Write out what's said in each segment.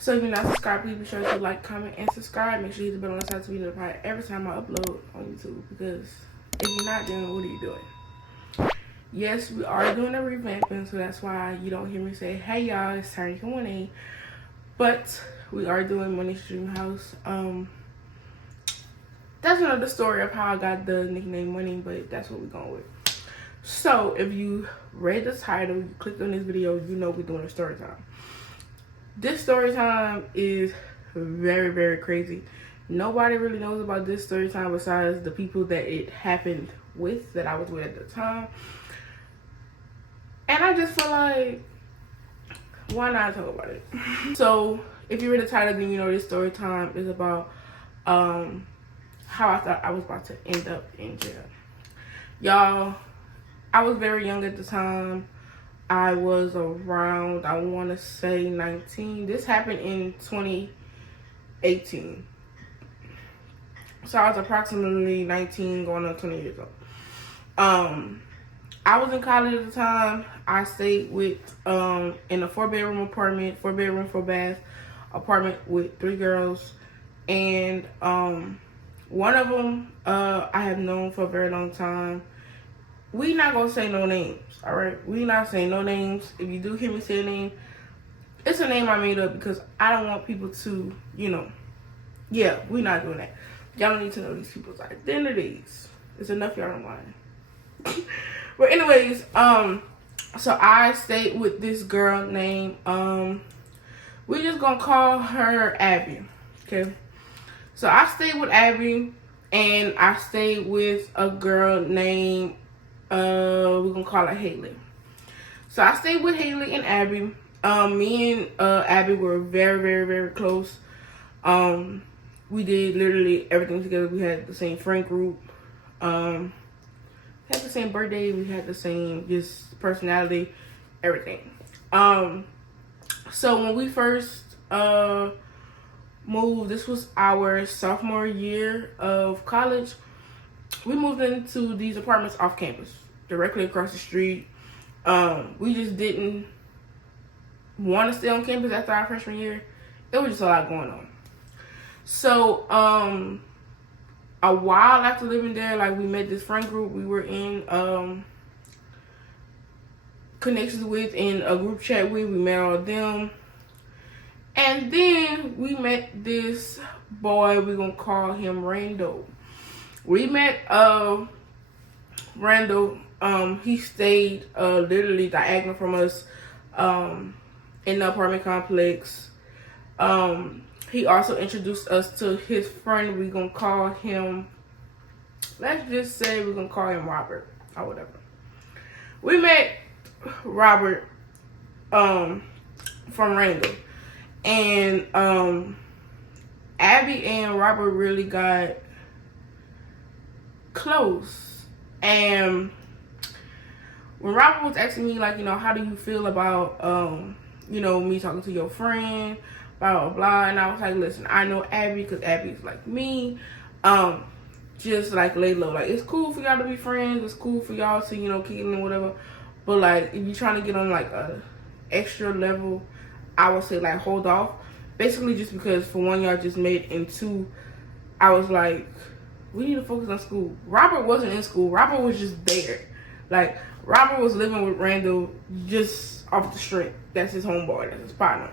So if you're not subscribed, please be sure to like, comment, and subscribe. Make sure you hit the bell on the side to be notified every time I upload on YouTube. Because if you're not doing, what are you doing? Yes, we are doing a revamping, so that's why you don't hear me say, "Hey y'all, it's Turning for 1A." But we are doing Money's Dream House. That's another story of how I got the nickname Money, but that's what we're going with. So if you read the title, you clicked on this video, you know we're doing a story time. This story time is very, very crazy. Nobody really knows about this story time besides the people that it happened with, that I was with at the time. And I just feel like, why not talk about it? So if you read the title, then you know this story time is about how I thought I was about to end up in jail. Y'all, I was very young at the time. I was around, I want to say 19. This happened in 2018. So I was approximately 19 going on 20 years old. I was in college at the time. I stayed with in a 4-bedroom apartment, 4-bedroom, 4-bath apartment with 3 girls. And one of them I have known for a very long time. We not gonna say no names, all right? We not saying no names. If you do hear me say a name, it's a name I made up because I don't want people to, yeah, we not doing that. Y'all don't need to know these people's identities. It's enough y'all don't mind. But anyways, so I stayed with this girl named, we just gonna call her Abby, okay? So I stayed with Abby, and I stayed with a girl named, we're gonna call her Haley. So I stayed with Haley and Abby. Me and Abby were very, very, very close. We did literally everything together. We had the same friend group. Had the same birthday. We had the same just personality, everything. So when we first moved, this was our sophomore year of college. We moved into these apartments off campus, directly across the street. We just didn't want to stay on campus after our freshman year. It was just a lot going on. So, a while after living there, like, we met this friend group we were in connections with, in a group chat with. We met all of them. And then we met this boy, we're going to call him Randall. We met Randall. He stayed literally diagonal from us in the apartment complex. He also introduced us to his friend. We're going to call him, let's just say we're going to call him Robert or whatever. We met Robert from Randall. And Abby and Robert really got close. And when Robert was asking me, like, how do you feel about, me talking to your friend, blah, blah, blah. And I was like, listen, I know Abby because Abby's like me. Just, like, lay low. Like, it's cool for y'all to be friends. It's cool for y'all to, kick it and whatever. But, like, if you're trying to get on, like, a extra level, I would say, like, hold off. Basically just because, for one, y'all just made, and two, I was like, we need to focus on school. Robert wasn't in school. Robert was just there. Like, Robert was living with Randall just off the street. That's his homeboy. That's his partner.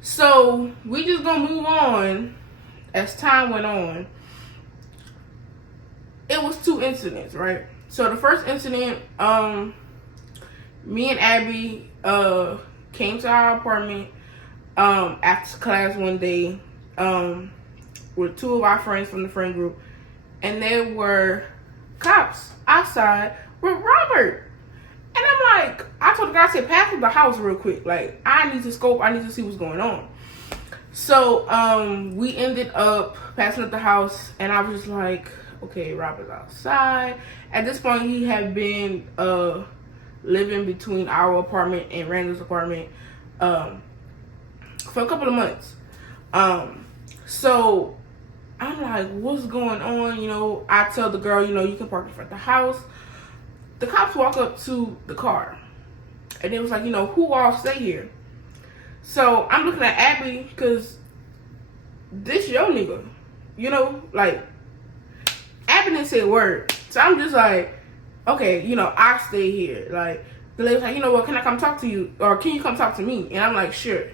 So, we just gonna move on as time went on. It was 2 incidents, right? So, the first incident, me and Abby came to our apartment after class one day with 2 of our friends from the friend group. And there were cops outside with Robert. And I'm like, I told the guy, I said, pass through the house real quick. Like, I need to scope. I need to see what's going on. So, we ended up passing up the house. And I was just like, okay, Robert's outside. At this point, he had been living between our apartment and Randall's apartment for a couple of months. So I'm like, what's going on? I tell the girl, you can park in front of the house. The cops walk up to the car. And it was like, who all stay here? So I'm looking at Abby because this your nigga, you know, like Abby didn't say a word. So I'm just like, okay, you know, I stay here. Like the lady's like, you know what, can I come talk to you, or can you come talk to me? And I'm like, sure.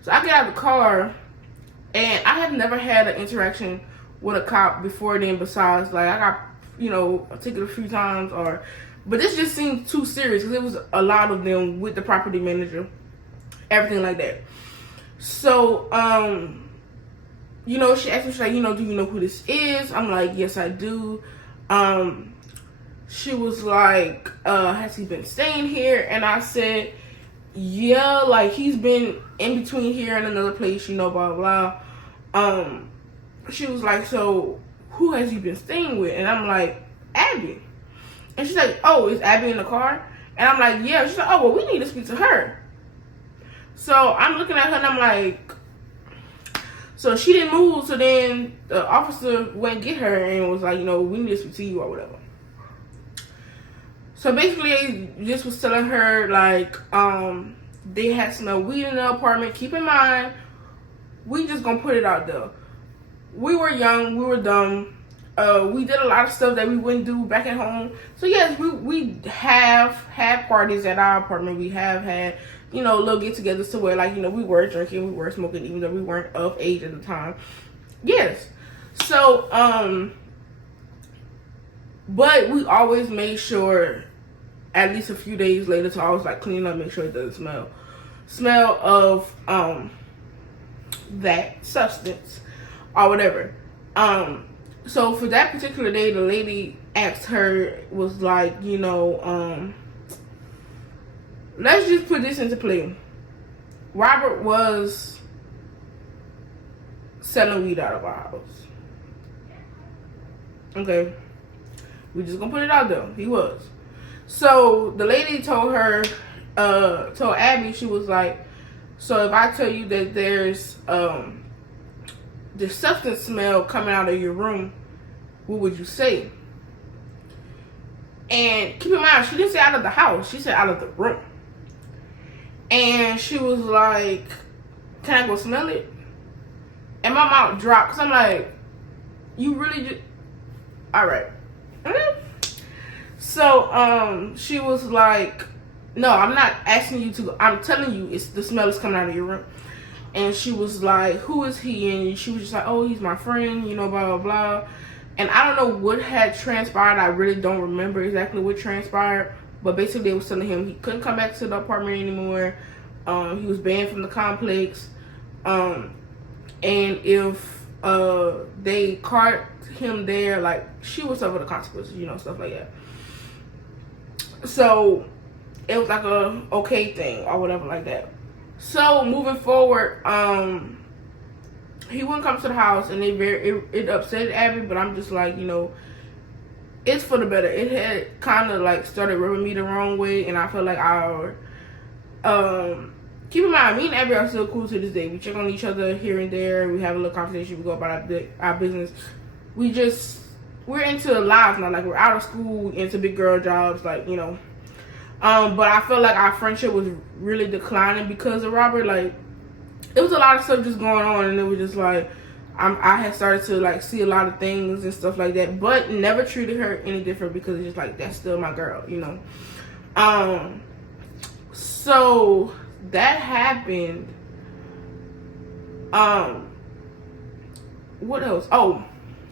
So I get out of the car, and I have never had an interaction with a cop before then. Besides, like I got, you know, a ticket a few times, but this just seemed too serious because it was a lot of them with the property manager, everything like that. So, you know, she asked me, she's like, you know, do you know who this is? I'm like, yes, I do. She was like, has he been staying here? And I said, yeah, like he's been in between here and another place, you know, blah, blah. She was like, so who has he been staying with? And I'm like, Abby. And she's like, oh, is Abby in the car? And I'm like, yeah. She's like, oh, well, we need to speak to her. So I'm looking at her and I'm like, so she didn't move. So then the officer went get her and was like, you know, we need to speak to you or whatever. So basically, they just was telling her, like, they had smelled weed in the apartment. Keep in mind, we just gonna put it out there. We were young, we were dumb. We did a lot of stuff that we wouldn't do back at home. So yes, we have had parties at our apartment. We have had, you know, little get-togethers to where, like, you know, we were drinking, we were smoking, even though we weren't of age at the time. Yes. So, but we always made sure at least a few days later to always like clean up, make sure it doesn't smell of that substance or whatever. So for that particular day, the lady asked her, was like, you know, let's just put this into play. Robert was selling weed out of our house. Okay. We just gonna put it out there. He was. So the lady told her, told Abby, she was like, so if I tell you that there's the substance smell coming out of your room, what would you say? And keep in mind, she didn't say out of the house, she said out of the room. And she was like, can I go smell it? And my mouth dropped, because I'm like, you really just, all right. So, she was like, no, I'm not asking you to go. I'm telling you, it's the smell is coming out of your room. And she was like, who is he? And she was just like, oh, he's my friend, you know, blah, blah, blah. And I don't know what had transpired. I really don't remember exactly what transpired. But basically, they was telling him he couldn't come back to the apartment anymore. He was banned from the complex. And if they caught him there, like, she would suffer the consequences, you know, stuff like that. So it was like a okay thing or whatever like that. So moving forward, he wouldn't come to the house, and it upset Abby, but I'm just like, you know, it's for the better. It had kind of like started rubbing me the wrong way, and I felt like our keep in mind, me and Abby are still cool to this day. We check on each other here and there. We have a little conversation. We go about our business. We're into lives now. Like, we're out of school, into big girl jobs, like, you know. But I felt like our friendship was really declining because of Robert. Like, it was a lot of stuff just going on, and it was just like, I had started to like see a lot of things and stuff like that, but never treated her any different because it's just like, that's still my girl, you know. So that happened. What else? Oh,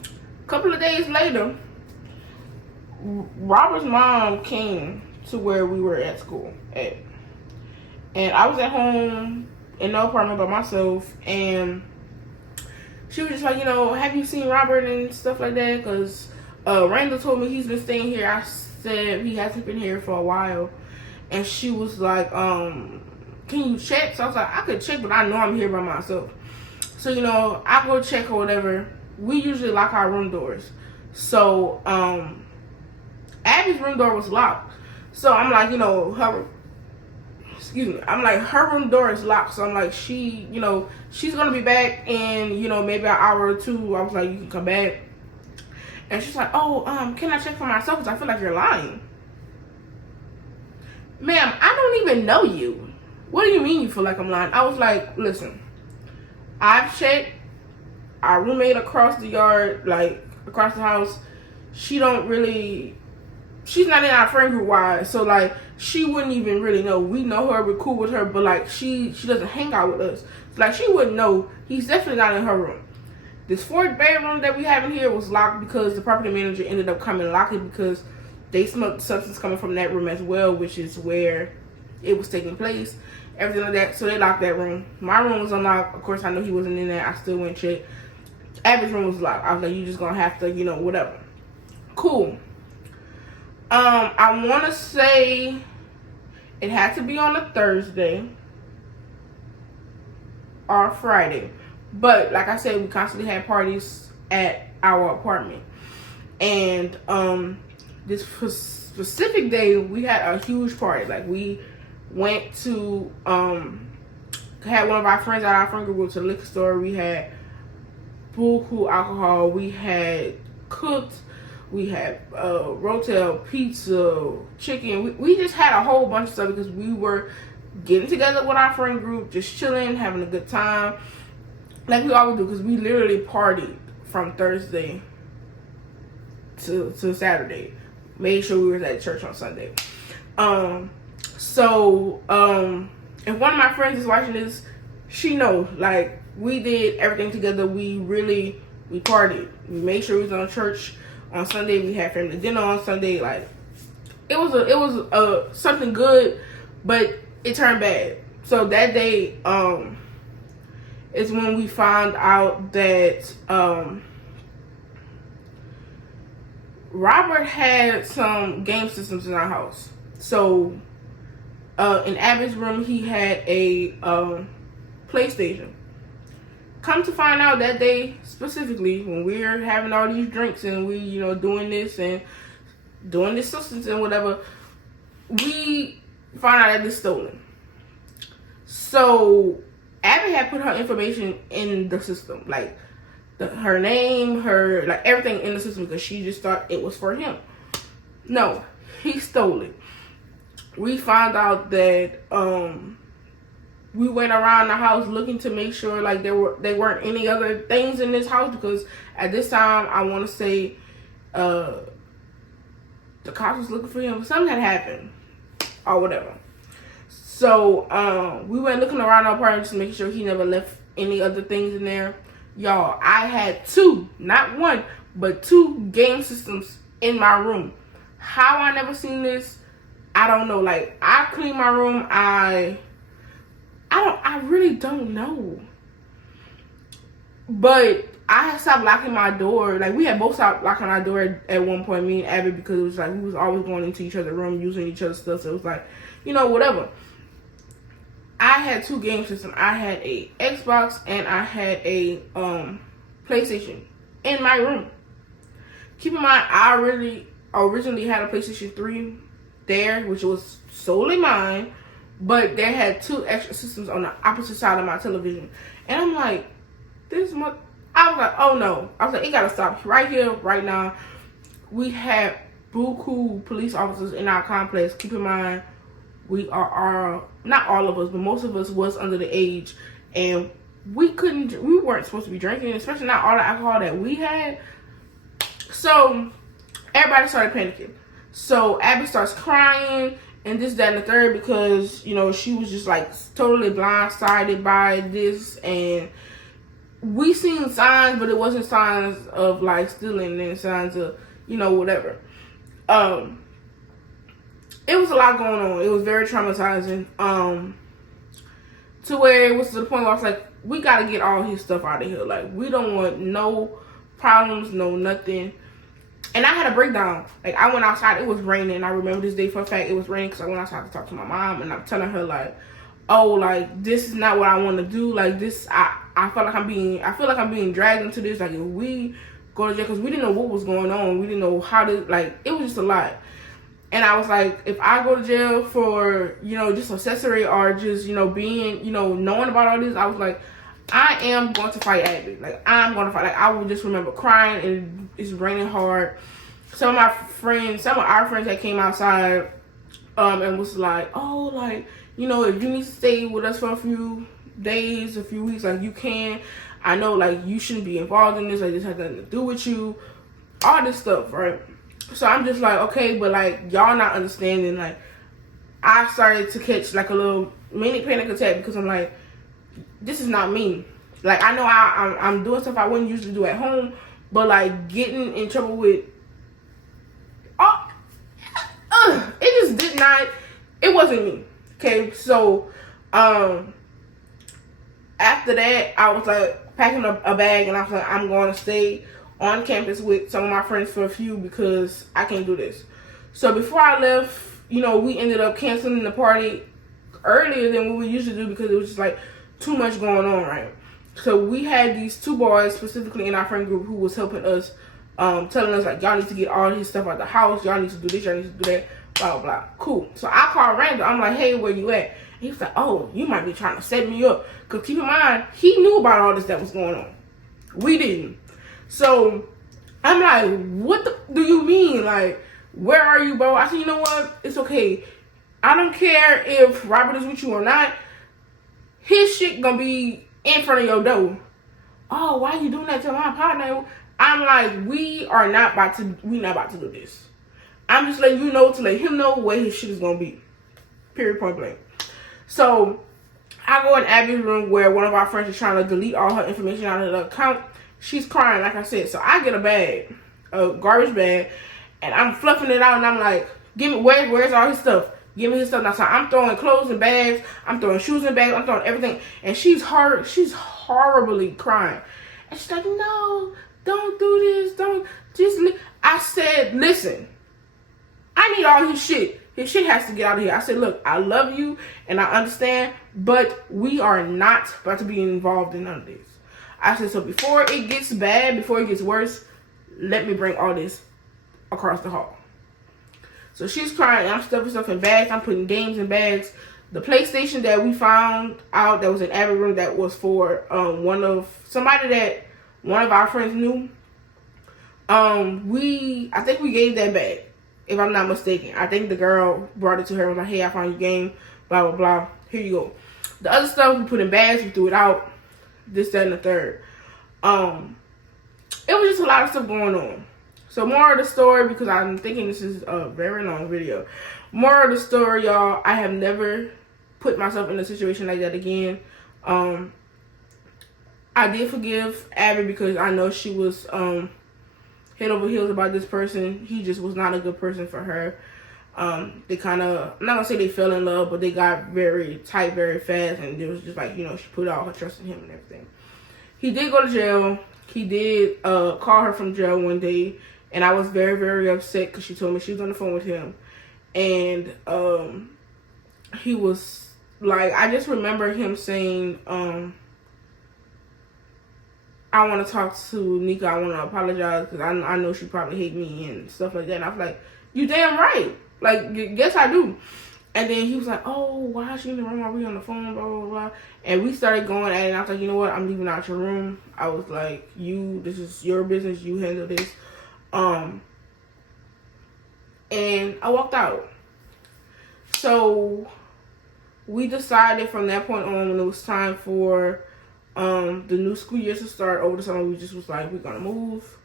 a couple of days later, Robert's mom came to where we were at school at, and I was at home in the apartment by myself, and she was just like, you know, have you seen Robert and stuff like that? Because Randall told me he's been staying here. I said he hasn't been here for a while, and she was like, can you check? So I was like, I could check, but I know I'm here by myself. So, you know, I go check or whatever. We usually lock our room doors. So Abby's room door was locked. So I'm like, you know, her room door is locked. So I'm like, she, you know, she's going to be back in, you know, maybe an hour or two. I was like, you can come back. And she's like, oh, can I check for myself? Because I feel like you're lying. Ma'am, I don't even know you. what do you mean you feel like I'm lying? I was like, listen, I've checked our roommate across the yard, like across the house. She's not in our friend group wise, so like she wouldn't even really know. We know her, we're cool with her, but like she doesn't hang out with us. Like she wouldn't know. He's definitely not in her room. This fourth bedroom that we have in here was locked because the property manager ended up coming and locking it because they smelled the substance coming from that room as well, which is where it was taking place. Everything like that. So they locked that room. My room was unlocked. Of course, I know he wasn't in there. I still went and checked. Abby's room was locked. I was like, you just gonna have to, whatever. Cool. I want to say it had to be on a Thursday or Friday. But like I said, we constantly had parties at our apartment. And this specific day, we had a huge party. Like we went to had one of our friends at our friend group go to the liquor store. We had buku alcohol. We had cooked. We had rotel, pizza, chicken. We just had a whole bunch of stuff because we were getting together with our friend group, just chilling, having a good time, like we always do. Because we literally partied from Thursday to Saturday. Made sure we were at church on Sunday. If one of my friends is watching this, she knows, like, we did everything together. We partied. We made sure we was on church on Sunday. We had family dinner on Sunday. Like, it was something good, but it turned bad. So that day is when we found out that Robert had some game systems in our house. So in Abby's room, he had a PlayStation. Come to find out that day specifically, when we were having all these drinks and we, doing this and doing this substance and whatever, we found out that it's stolen. So Abby had put her information in the system, like her name, like everything in the system, because she just thought it was for him. No, he stole it. We found out that we went around the house looking to make sure like there weren't any other things in this house, because at this time I want to say the cops was looking for him. Something had happened or whatever. So we went looking around our apartment just to make sure he never left any other things in there. Y'all, I had two, not one, but two game systems in my room. How I never seen this, I don't know. Like, I clean my room. I really don't know. But I had stopped locking my door. Like, we had both stopped locking our door at one point, me and Abby, because it was like we was always going into each other's room, using each other's stuff. So it was like, whatever. I had two game systems. I had a Xbox and I had a PlayStation in my room. Keep in mind, I originally had a PlayStation 3 there, which was solely mine, but they had two extra systems on the opposite side of my television. And I'm like, I was like, oh no. I was like, it gotta stop right here, right now. We have buku police officers in our complex. Keep in mind, we are not all of us, but most of us was under the age, and we weren't supposed to be drinking, especially not all the alcohol that we had. So everybody started panicking. So Abby starts crying and this, that, and the third, because she was just like totally blindsided by this, and we seen signs, but it wasn't signs of like stealing and signs of whatever. It was a lot going on. It was very traumatizing. To where it was to the point where I was like, we got to get all his stuff out of here. Like, we don't want no problems, no nothing. And I had a breakdown. Like, I went outside. It was raining. I remember this day for a fact. It was raining because I went outside to talk to my mom. And I'm telling her, like, oh, like, this is not what I want to do. Like, this, I feel like I'm being dragged into this. Like, if we go to jail, because we didn't know what was going on. We didn't know how to, like, it was just a lot. And I was like, if I go to jail for, just accessory or just, being, knowing about all this, I was like, I am going to fight Abby. Like, I'm going to fight. Like, I will just remember crying and it's raining hard. Some of our friends that came outside and was like, oh, like, you know, if you need to stay with us for a few days, a few weeks, like, you can. I know, like, you shouldn't be involved in this. Like, this has nothing to do with you. All this stuff, right? So I'm just like, okay, but, like, y'all not understanding. Like, I started to catch, like, a little mini panic attack because I'm like, this is not me. Like, I know I'm doing stuff I wouldn't usually do at home, but, like, getting in trouble with, it just did not, it wasn't me. Okay, so, after that, I was, like, packing up a bag, and I was like, I'm going to stay on campus with some of my friends for a few because I can't do this. So before I left, you know, we ended up canceling the party earlier than what we usually do because it was just, like, too much going on, right? So we had these two boys specifically in our friend group who was helping us, telling us, like, y'all need to get all his stuff out the house, y'all need to do this, y'all need to do that, blah, blah, blah. Cool. So I called Randall. I'm like, hey, where you at? And he was like, oh, you might be trying to set me up. Because keep in mind, he knew about all this that was going on. We didn't. So I'm like, what do you mean? Like, where are you, bro? I said, you know what? It's okay. I don't care if Robert is with you or not. His shit gonna be in front of your door. Oh, why are you doing that to my partner? I'm like, we not about to do this. I'm just letting you know to let him know where his shit is gonna be. Period, point blank. So I go in Abby's room where one of our friends is trying to delete all her information out of the account. She's crying, like I said. So I get a bag, a garbage bag, and I'm fluffing it out, and I'm like, give me, where's all his stuff? Give me his stuff now. So I'm throwing clothes in bags, I'm throwing shoes in bags, I'm throwing everything. And she's horribly crying. And she's like, no, don't do this, don't, just leave. I said, listen, I need all his shit. His shit has to get out of here. I said, look, I love you, and I understand, but we are not about to be involved in none of this. I said, so before it gets bad, before it gets worse, let me bring all this across the hall. So she's crying, and I'm stuffing stuff in bags. I'm putting games in bags. The PlayStation that we found out that was in Abby's room that was for somebody that one of our friends knew. I think we gave that back, if I'm not mistaken. I think the girl brought it to her and was like, hey, I found your game, blah, blah, blah. Here you go. The other stuff we put in bags, we threw it out. This, that, and the third. It was just a lot of stuff going on. So more of the story, because I'm thinking this is a very long video. More of the story, y'all, I have never put myself in a situation like that again. I did forgive Abby because I know she was head over heels about this person. He just was not a good person for her. They kind of, I'm not going to say they fell in love, but they got very tight very fast. And it was just like, you know, she put all her trust in him and everything. He did go to jail. He did call her from jail one day. And I was very, very upset because she told me she was on the phone with him. And he was like, I just remember him saying, I want to talk to Nika. I want to apologize because I know she probably hate me and stuff like that. And I was like, you damn right. Like, yes, I do. And then he was like, oh, why is she in the room? Are we on the phone? Blah, blah, blah. And we started going at it. And I was like, you know what? I'm leaving out your room. I was like, this is your business. You handle this. And I walked out. So we decided from that point on, when it was time for the new school year to start over the summer, we just was like, we're gonna move.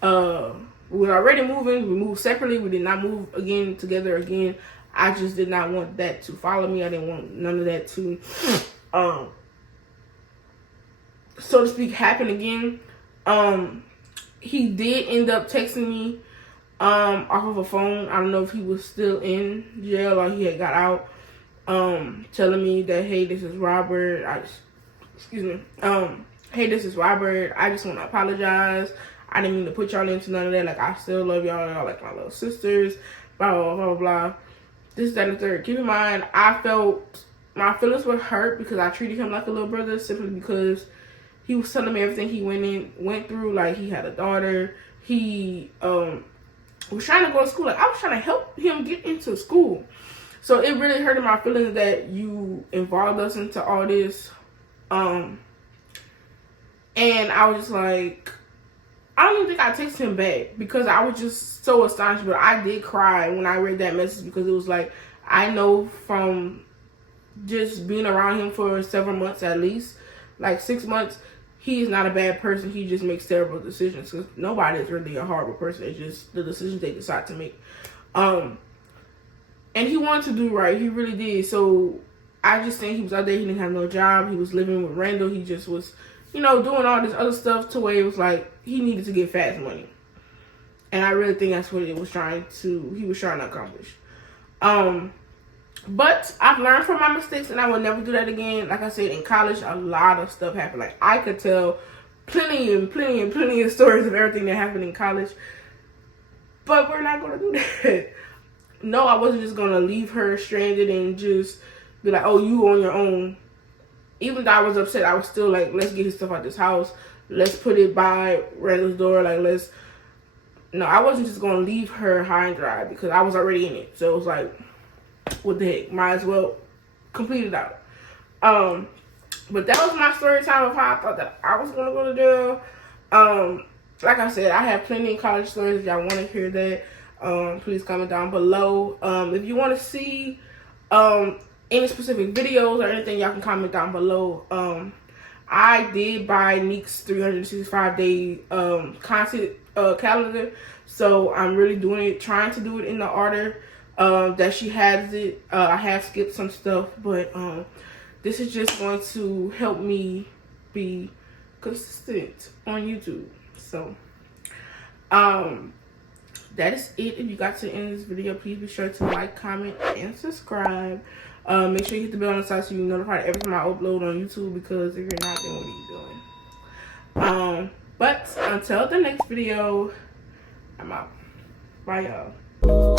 We were already moving. We moved separately. We did not move again together again. I just did not want that to follow me. I didn't want none of that to so to speak happen again. He did end up texting me off of a phone. I don't know if he was still in jail or he had got out, telling me that, hey, this is Robert. Hey, this is Robert. I just want to apologize. I didn't mean to put y'all into none of that. Like, I still love y'all. Y'all like my little sisters. Blah, blah, blah, blah. This, that, and the third. Keep in mind, I felt my feelings were hurt because I treated him like a little brother simply because he was telling me everything he went through. Like, he had a daughter. He was trying to go to school. Like, I was trying to help him get into school. So it really hurted my feelings that you involved us into all this. And I was just like, I don't even think I texted him back because I was just so astonished. But I did cry when I read that message because it was like, I know from just being around him for several months at least, like 6 months, he is not a bad person. He just makes terrible decisions, because nobody is really a horrible person. It's just the decisions they decide to make. And he wanted to do right. He really did. So I just think he was out there. He didn't have no job. He was living with Randall. He just was, doing all this other stuff to where it was like he needed to get fast money. And I really think that's what he was trying to accomplish. But I've learned from my mistakes, and I will never do that again. Like I said, in college, a lot of stuff happened. Like, I could tell plenty of stories of everything that happened in college. But we're not going to do that. No, I wasn't just going to leave her stranded and just be like, oh, you on your own. Even though I was upset, I was still like, let's get his stuff out this house. Let's put it by Randall's door. No, I wasn't just going to leave her high and dry, because I was already in it. So it was like, what the heck? Might as well complete it out. But that was my story time of how I thought that I was going to go to jail. Like I said, I have plenty of college stories. If y'all want to hear that, please comment down below. If you want to see any specific videos or anything, y'all can comment down below. I did buy Neek's 365-day content calendar, so I'm really trying to do it in the order that she has it. I have skipped some stuff, but this is just going to help me be consistent on YouTube. So that is it. If you got to the end of this video, please be sure to like, comment, and subscribe. Make sure you hit the bell on the side so you get notified every time I upload on YouTube, because if you're not, then what are you doing? But until the next video, I'm out. Bye, y'all.